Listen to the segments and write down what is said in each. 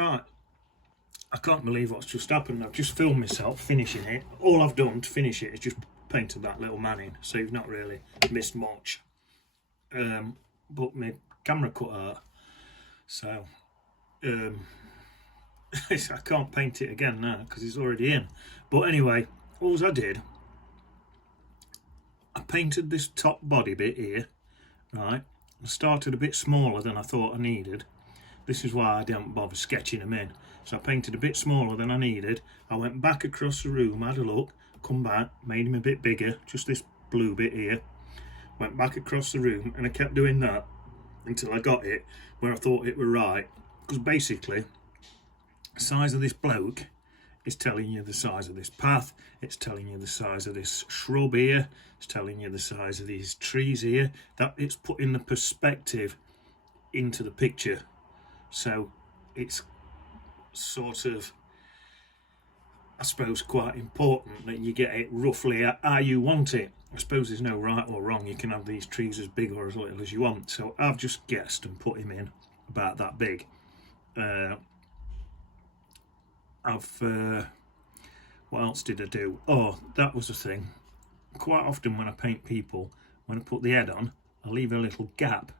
Right, I can't believe what's just happened. I've just filmed myself finishing it. All I've done to finish it is just painted that little man in, so you've not really missed much. But my camera cut out, so I can't paint it again now because it's already in. But anyway, all I did, I painted this top body bit here, right? I started a bit smaller than I thought I needed. This is why I didn't bother sketching them in. So I painted a bit smaller than I needed. I went back across the room, had a look, come back, made him a bit bigger, just this blue bit here. Went back across the room and I kept doing that until I got it where I thought it were right. Because basically, the size of this bloke is telling you the size of this path, it's telling you the size of this shrub here, it's telling you the size of these trees here. That it's putting the perspective into the picture. So it's sort of, I suppose, quite important that you get it roughly how you want it. I suppose there's no right or wrong. You can have these trees as big or as little as you want. So I've just guessed and put him in about that big. What else did I do? Oh, that was the thing. Quite often when I paint people, when I put the head on, I leave a little gap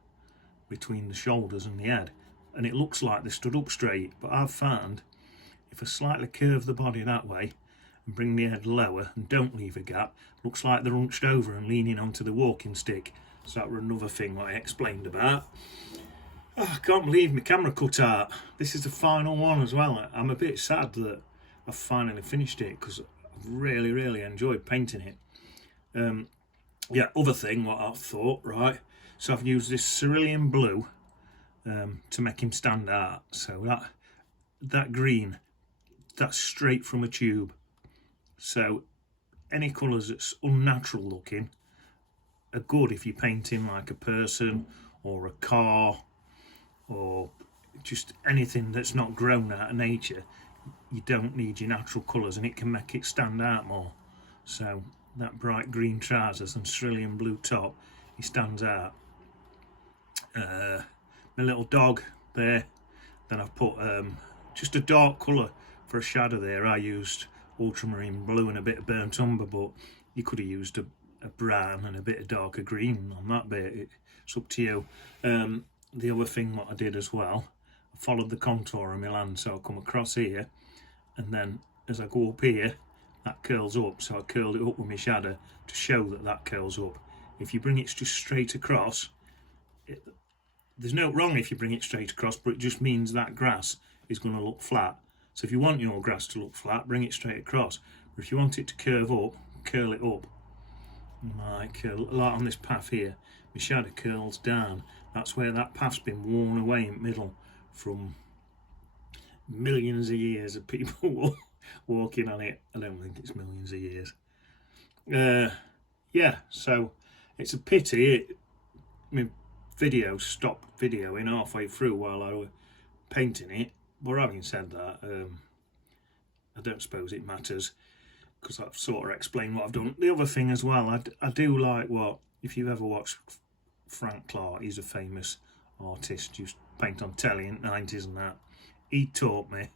between the shoulders and the head. And it looks like they stood up straight, but I've found if I slightly curve the body that way and bring the head lower and don't leave a gap, looks like they're hunched over and leaning onto the walking stick. So that was another thing what I explained about. Oh, I can't believe my camera cut out. This is the final one as well. I'm a bit sad that I've finally finished it because I've really enjoyed painting it. Yeah, other thing what I thought, right, so I've used this cerulean blue to make him stand out. So that green, that's straight from a tube. So any colours that's unnatural looking are good if you're painting like a person or a car or just anything that's not grown out of nature. You don't need your natural colours and it can make it stand out more. So that bright green trousers and cerulean blue top, he stands out. My little dog there, then I've put just a dark colour for a shadow there. I used ultramarine blue and a bit of burnt umber, but you could have used a brown and a bit of darker green on that bit. It's up to you. The other thing what I did as well, I followed the contour of my land, so I come across here and then as I go up here that curls up, so I curled it up with my shadow to show that curls up. If you bring it just straight across, there's no wrong if you bring it straight across, but it just means that grass is going to look flat. So if you want your grass to look flat, bring it straight across. But if you want it to curve up, curl it up. Like on this path here, my shadow curls down. That's where that path's been worn away in the middle from millions of years of people walking on it. I don't think it's millions of years. Yeah, so it's a pity my video stopped videoing halfway through while I was painting it. But having said that, I don't suppose it matters because I've sort of explained what I've done. The other thing as well, I do like if you've ever watched Frank Clark, he's a famous artist, used to paint on telly in the 90s and that. He taught me,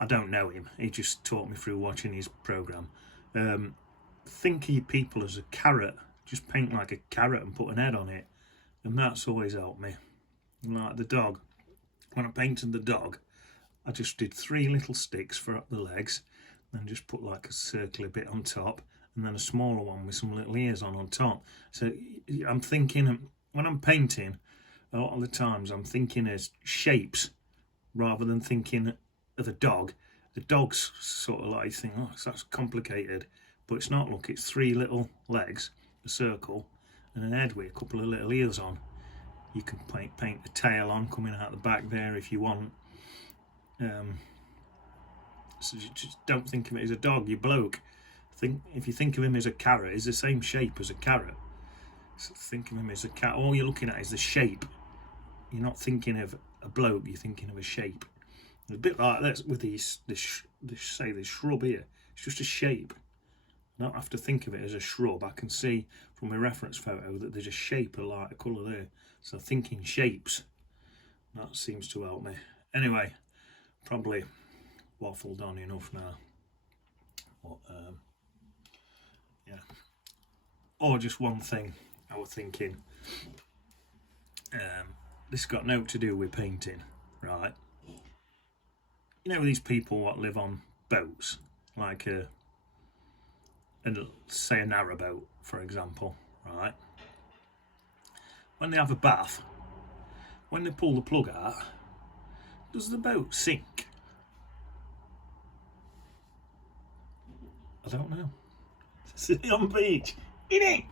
I don't know him, he just taught me through watching his programme. Think of your people as a carrot, just paint like a carrot and put an head on it. And that's always helped me. Like the dog, when I painted the dog, I just did 3 little sticks for up the legs, then just put like a circular bit on top, and then a smaller one with some little ears on top. So I'm thinking, when I'm painting, a lot of the times I'm thinking as shapes rather than thinking of a dog. The dog's sort of like, you think, oh, that's complicated, but it's not. Look, it's 3 little legs, a circle, and an head with a couple of little ears on. You can paint the tail on coming out the back there if you want. So you just don't think of it as a dog, you bloke. If you think of him as a carrot, he's the same shape as a carrot. So think of him as a cat. All you're looking at is the shape. You're not thinking of a bloke, you're thinking of a shape. A bit like that with this shrub here. It's just a shape. I don't have to think of it as a shrub. I can see from my reference photo that there's a shape of light colour there. So thinking shapes, that seems to help me. Anyway, probably waffled on enough now. But, yeah. Or just one thing I was thinking. This got no to do with painting, right? You know these people what live on boats, like say a narrowboat, for example, right? When they have a bath, when they pull the plug out, does the boat sink? I don't know. Sitting on the beach, innit?